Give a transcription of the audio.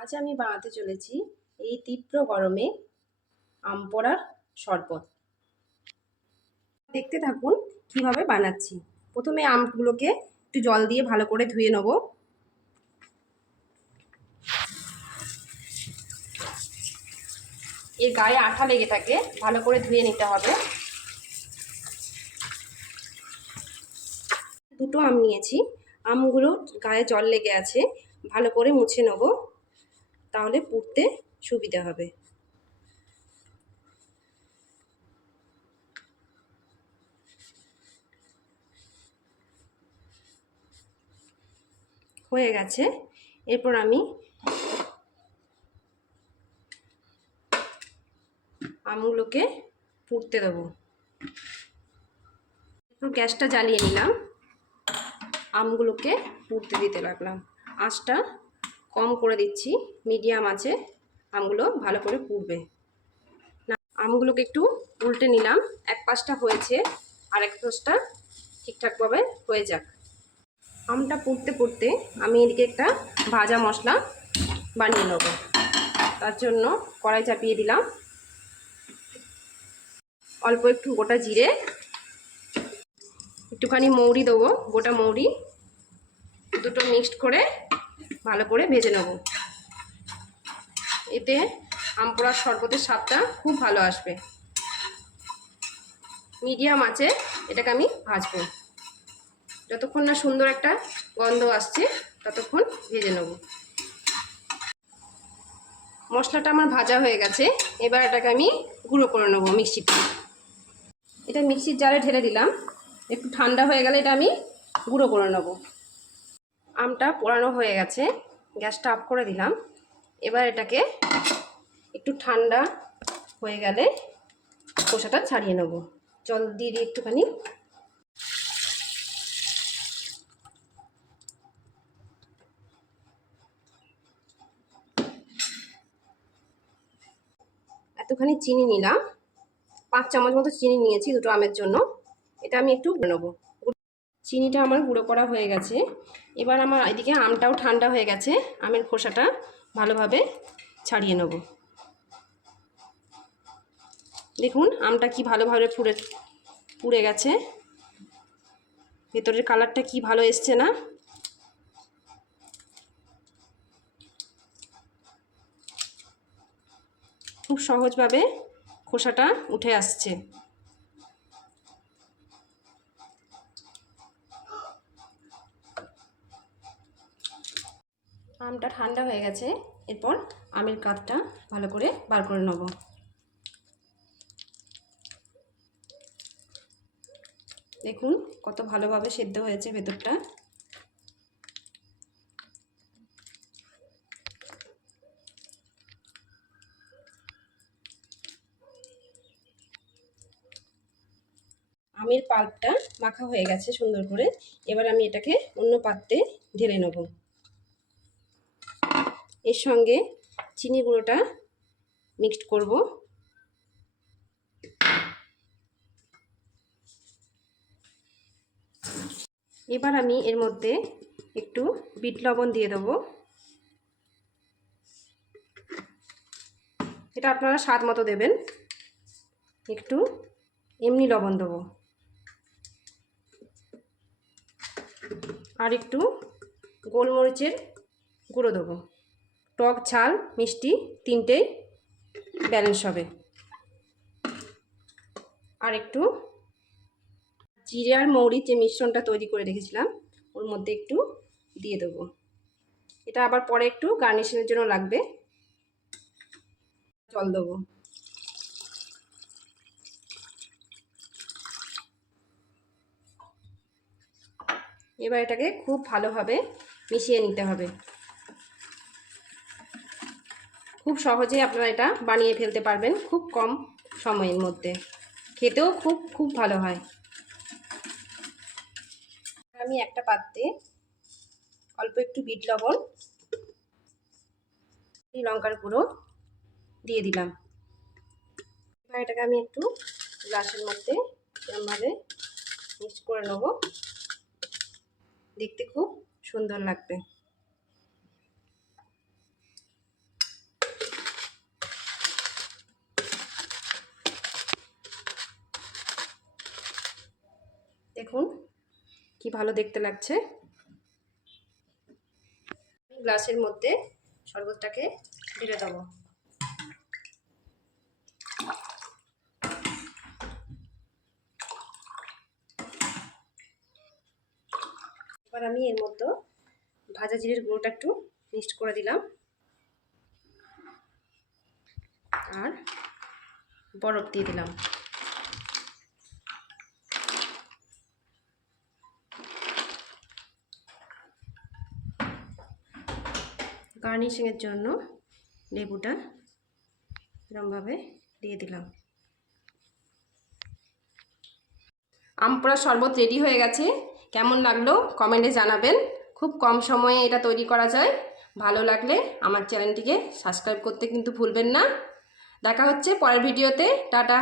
আজ আমি বানাতে চলেছি এই তীব্র গরমে আম পোড়ার শরবত। দেখতে থাকুন কীভাবে বানাচ্ছি। প্রথমে আমগুলোকে একটু জল দিয়ে ভালো করে ধুয়ে নেব। এর গায়ে আঠা লেগে থাকে ভালো করে ধুয়ে নিতে হবে। দুটো আম নিয়েছি। আমগুলো গায়ে জল লেগে আছে, ভালো করে মুছে নেব। তাহলে পুড়তে সুবিধা হবে। হয়ে গেছে। এরপর আমি আমগুলোকে পুড়তে দেবো। একটু গ্যাসটা জ্বালিয়ে নিলাম। আমগুলোকে পুড়তে দিতে লাগলাম। আঁচটা কম করে দিচ্ছি, মিডিয়াম আছে, আমগুলো ভালো করে পুড়বে। আমগুলোকে একটু উল্টে নিলাম, এক পাশটা হয়েছে, আর এক পাশটা ঠিকঠাকভাবে হয়ে যাক। আমটা পুড়তে পুড়তে আমি এদিকে একটা ভাজা মশলা বানিয়ে নেব। তার জন্য কড়াই চাপিয়ে দিলাম। অল্প একটু গোটা জিরে, একটুখানি মৌরি দেবো, গোটা মৌরি, দুটো মিক্সড করে ভালো করে ভেজে নেব। এতে পোড়ার শরবতের স্বাদটা খুব ভালো আসবে। মিডিয়াম আছে, এটাকে আমি ভাজবো। যতক্ষণ না সুন্দর একটা গন্ধ আসছে, ততক্ষণ ভেজে নেব। মশলাটা আমার ভাজা হয়ে গেছে, এবার এটাকে আমি গুঁড়ো করে নেব মিক্সিতে। এটা মিক্সির জারে ঢেলে দিলাম, একটু ঠান্ডা হয়ে গেলে এটা আমি গুঁড়ো করে নেব। আমটা পোড়ানো হয়ে গেছে। গ্যাসটা অফ করে দিলাম। এবার এটাকে একটু ঠান্ডা হয়ে গেলে খোসাটা ছাড়িয়ে নেব। জল দিয়ে দিই একটুখানি। এতখানি চিনি নিলাম। পাঁচ চামচ মতো চিনি নিয়েছি দুটো আমের জন্য। এটা আমি একটু নেব। চিনিটা আমার গুঁড়ো করা হয়ে গেছে। এবার আমার এদিকে আমটাও ঠান্ডা হয়ে গেছে। আমের খোসাটা ভালোভাবে ছাড়িয়ে নেব। দেখুন, আমটা কি ভালোভাবে পুড়ে পুড়ে গেছে। ভেতরের কালারটা কি ভালো এসছে না? খুব সহজভাবে খোসাটা উঠে আসছে। আমটা ঠান্ডা হয়ে গেছে, এরপর আমের কাঠটা ভালো করে বার করে নেব। দেখুন কত ভালোভাবে সেদ্ধ হয়েছে ভেতরটা। আমের পাল্পটা মাখা হয়ে গেছে সুন্দর করে। এবার আমি এটাকে অন্য পাত্রে ঢেলে নেব। এর সঙ্গে চিনি গুঁড়োটা মিক্সড করব। এবার আমি এর মধ্যে একটু বিট লবণ দিয়ে দেবো। এটা আপনারা স্বাদ মতো দেবেন। একটু এমনি লবণ দেবো। আর একটু গোলমরিচের গুঁড়ো দেবো। টক ঝাল, মিষ্টি, তিনটেই ব্যালেন্স হবে। আর একটু জিরে আর মৌরির যে মিশ্রণটা তৈরি করে রেখেছিলাম, ওর মধ্যে একটু দিয়ে দেবো। এটা আবার পরে একটু গার্নিশিংয়ের জন্য লাগবে। জল দেবো। এবার এটাকে খুব ভালোভাবে মিশিয়ে নিতে হবে। খুব সহজেই আপনারা এটা বানিয়ে ফেলতে পারবেন খুব কম সময়ের মধ্যে। খেতেও খুব খুব ভালো হয়। আমি একটা পাত্রে অল্প একটু বিট লবণ লঙ্কার গুঁড়ো দিয়ে দিলাম। এবার এটাকে আমি একটু গ্লাসের মধ্যে এরমভাবে মিক্স করে নেব। দেখতে খুব সুন্দর লাগবে। দেখুন, কি ভালো দেখতে লাগছে। গ্লাসের মধ্যে শরবতটাকে ঢেলে দেবো। এবার আমি এর মধ্যে ভাজা জিরের গুঁড়োটা একটু মিক্সড করে দিলাম। আর বরফ দিয়ে দিলাম। গার্নিশিংয়ের জন্য লেবুটা এরমভাবে দিয়ে দিলাম। আমপোড়া শরবত রেডি হয়ে গেছে। কেমন লাগল কমেন্টে জানাবেন। খুব কম সময়ে এটা তৈরি করা যায়। ভালো লাগলে আমার চ্যানেলটিকে সাবস্ক্রাইব করতে কিন্তু ভুলবেন না। দেখা হচ্ছে পরের ভিডিওতে টাটা।